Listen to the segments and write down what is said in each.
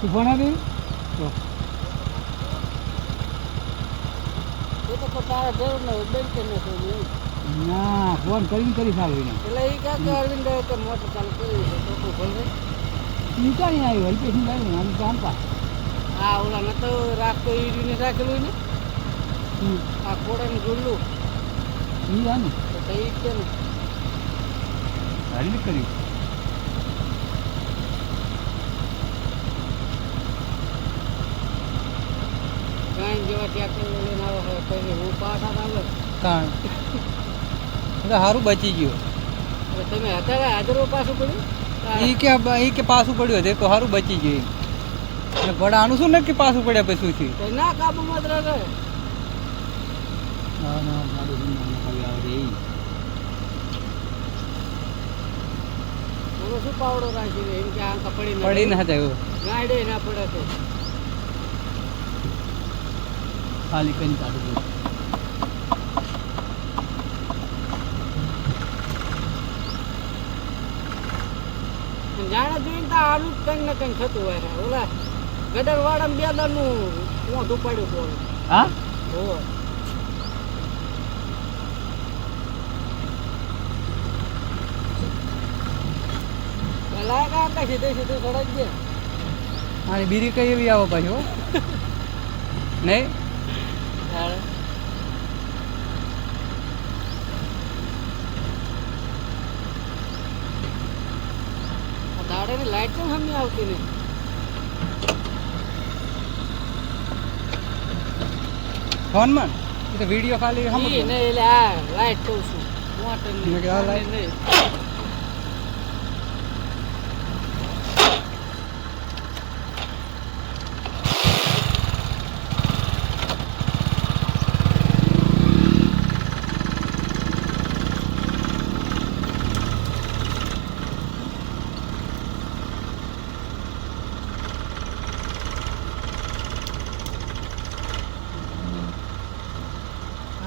તું ફોન આપી તો તારા જરૂર ન હોય બેન કે ના ફોન કરી સારું એને એટલે એ ક્યાં કે અરવિંદ કે મોટર ચાલુ કરી છે તો તું ભલે ઈ ક્યાં આવ્યું અલ્પેશની આવ્યું આમ તો આમપા હા ઓલા ન તો રાખતો ઈરીને રાખેલું ને આ કોડાનું જોડલું ઈ આ ને તો ઈ કે ને ગાડી કર્યું ગાય જેવા ટ્રેક્ટર લઈને આવે છે પછી હું પાછા આવે કાણ એટલે સારું બચી ગયું તમે અત્યારે હાજરો પાછું પડ્યું ઈ કે પાછું પડ્યું હતું તો સારું બચી ગયું એટલે ઘોડા આનું શું નક્કી પાછું પડ્યા પછી શું થયું ના કાબુમાં જ રહે ના મારું આવે એ શું પાવડો રાખી એમ કે આંકા પડી ના જાય ગાડે ના પડે તો ખાલી કઈ કાઢું જાણે જોઈને તો આનું કંઈ ને કંઈ થતું હોય ઓલા ગદર વાળા બે દાનું ઊંટ ઉપાડ્યું હતું હા ઓહો લાયકા આંકા સીધે સીધે સડક દે આની બીરી કઈ એવી આવો પાછો નહીં દાડે લાઈટ કેમ હમણાં આવતી નહીં ફોન માં તો વિડિયો ખાલી હમ નહીં એટલે આ લાઈટ કહું છું મોટર નહીં આ લાઈટ નહીં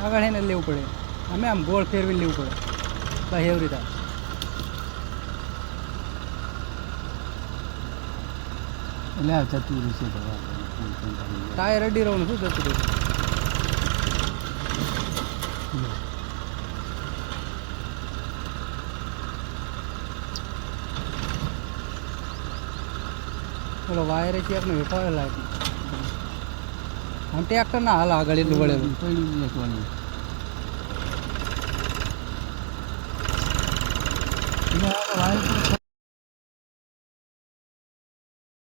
આગળ એને લેવું પડે અમે આમ ગોળ ફેરવીને લેવું પડે બસ એવી રીતે એટલે આ જતું રહેશે ટાયર અડી રહું શું જતું રહેશે પેલો વાયર ચેક ને વેપાર લાગે આમ ટ્રેક્ટર ના હાલ આગળ એટલું વળેલું